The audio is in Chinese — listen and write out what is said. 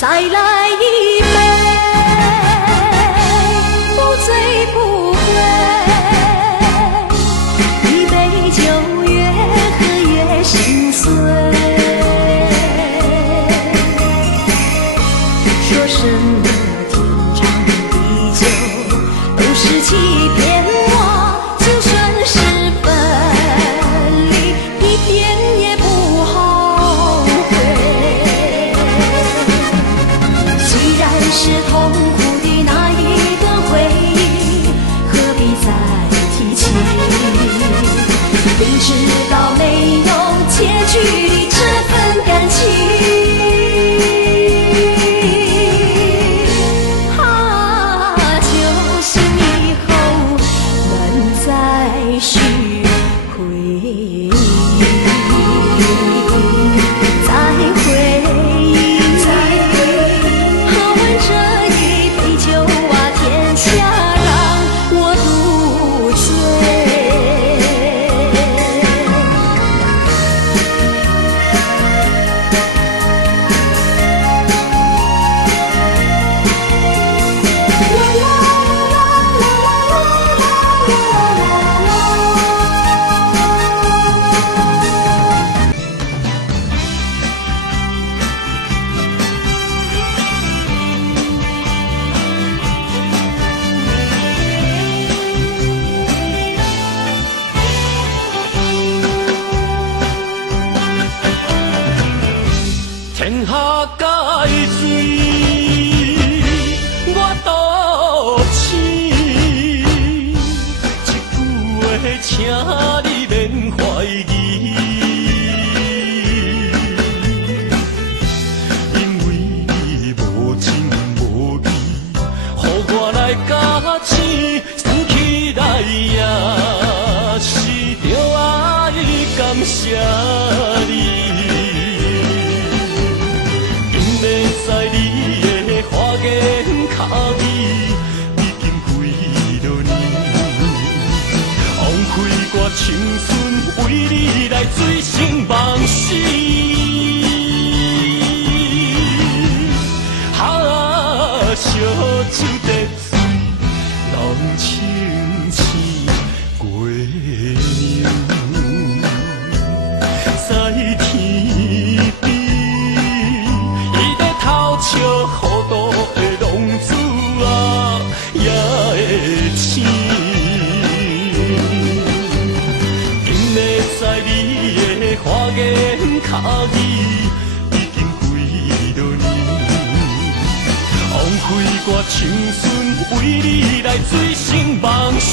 再来一杯，不醉不归。一杯酒越喝越心碎。说什么天长地久，都是欺骗我。就算是分离，一点也不后悔。既然是痛苦的那一段回忆，何必再提起？明知道没有结局的这份感情。续回忆，再回忆，喝完这一杯酒啊，天下让我独醉。天下界水，我独醒。一句话，请你免怀疑，因为你无情无义，予我来加钱，生起来也是着爱感谢你。在你的花言巧语，已经几多年，枉费我青春为你来醉生梦死。烧酒得醉，人情似过牛，在天边。笑糊涂的浪子啊，也会醒。今日在你的花言巧语，已经几多年，枉费我青春为你来醉生梦死。